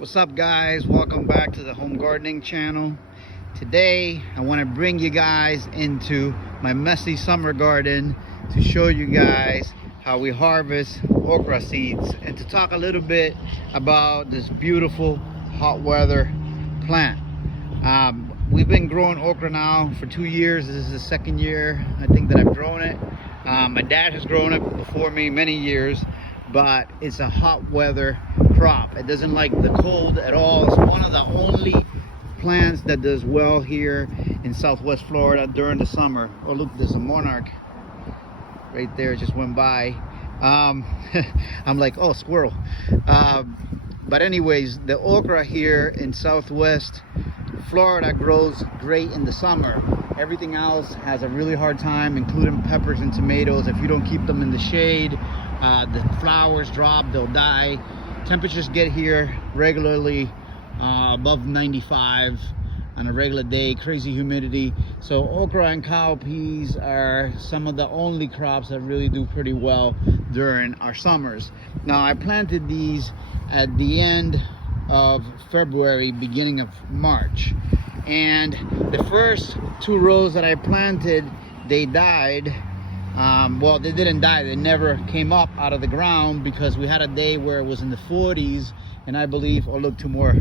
What's up, guys? Welcome back to the home gardening channel. Today I want to bring you guys into my messy summer garden to show you guys how we harvest okra seeds and to talk a little bit about this beautiful hot weather plant. We've been growing okra now for 2 years. This is the second year I think that I've grown it. My dad has grown it before me many years, but it's a hot weather crop. It doesn't like the cold at all. It's one of the only plants that does well here in Southwest Florida during the summer. Oh, look, there's a monarch right there, just went by. I'm like, oh, squirrel. But anyways, the okra here in Southwest Florida grows great in the summer. Everything else has a really hard time, including peppers and tomatoes. If you don't keep them in the shade, the flowers drop, they'll die. Temperatures get here regularly above 95 on a regular day, crazy humidity. So okra and cowpeas are some of the only crops that really do pretty well during our summers. Now, I planted these at the end of February, beginning of March, and the first 2 rows that I planted, they died. Well, they didn't die, they never came up out of the ground because we had a day where it was in the 40s, and I believe, oh look, 2 more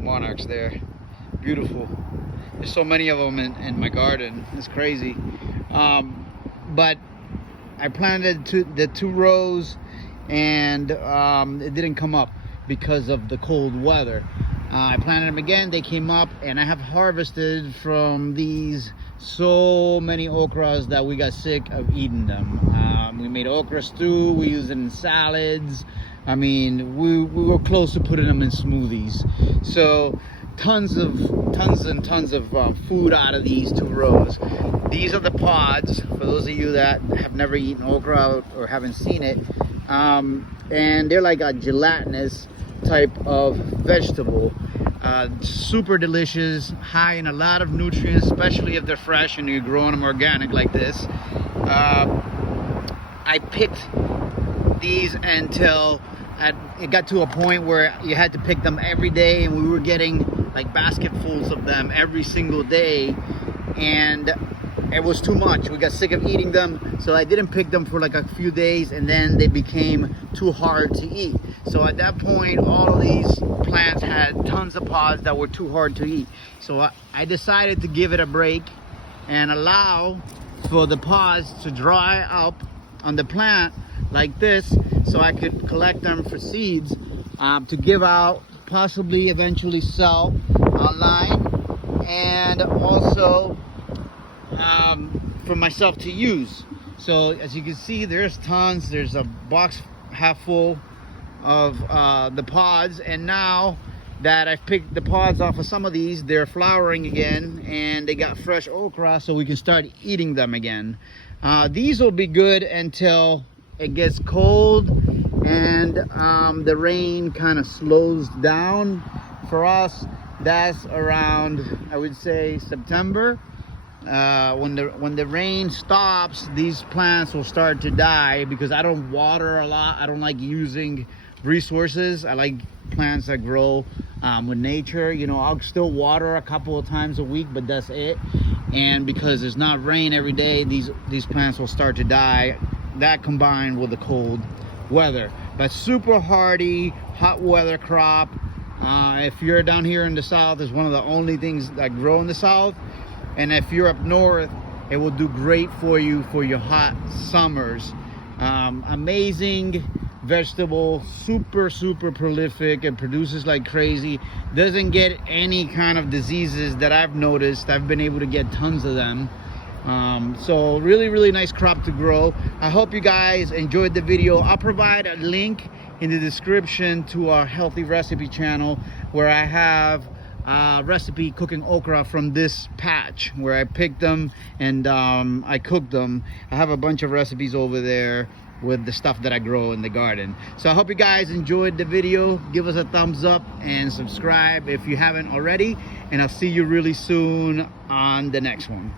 monarchs there, beautiful. There's so many of them in my garden, it's crazy. But I planted the 2 rows and it didn't come up because of the cold weather. I planted them again, they came up, and I have harvested from these so many okras that we got sick of eating them. We made okra stew, we used it in salads. I mean, we were close to putting them in smoothies. So tons and tons of food out of these 2 rows. These are the pods, for those of you that have never eaten okra or haven't seen it. And they're like a gelatinous type of vegetable. Super delicious, high in a lot of nutrients, especially if they're fresh and you're growing them organic like this. I picked these until it got to a point where you had to pick them every day, and we were getting like basketfuls of them every single day, and it was too much. We got sick of eating them, so I didn't pick them for like a few days, and then they became too hard to eat. So at that point, all of these plants had tons of pods that were too hard to eat. So I decided to give it a break and allow for the pods to dry up on the plant like this, so I could collect them for seeds to give out, possibly eventually sell online, and also for myself to use. So as you can see, there's tons. There's a box half full of the pods, and now that I've picked the pods off of some of these, they're flowering again and they got fresh okra, so we can start eating them again. These will be good until it gets cold and the rain kind of slows down. For us, that's around, I would say, September. When the rain stops, these plants will start to die because I don't water a lot. I don't like using resources. I like plants that grow with nature. You know, I'll still water a couple of times a week, but that's it. And because there's not rain every day, these plants will start to die. That combined with the cold weather. But super hardy, hot weather crop. If you're down here in the South, it's one of the only things that grow in the South. And if you're up north, it will do great for you for your hot summers. Amazing vegetable, super prolific. It produces like crazy. Doesn't get any kind of diseases that I've noticed. I've been able to get tons of them. So really nice crop to grow. I hope you guys enjoyed the video. I'll provide a link in the description to our healthy recipe channel, where I have recipe cooking okra from this patch where I picked them and I cooked them. I have a bunch of recipes over there with the stuff that I grow in the garden. So I hope you guys enjoyed the video. Give us a thumbs up and subscribe if you haven't already, and I'll see you really soon on the next one.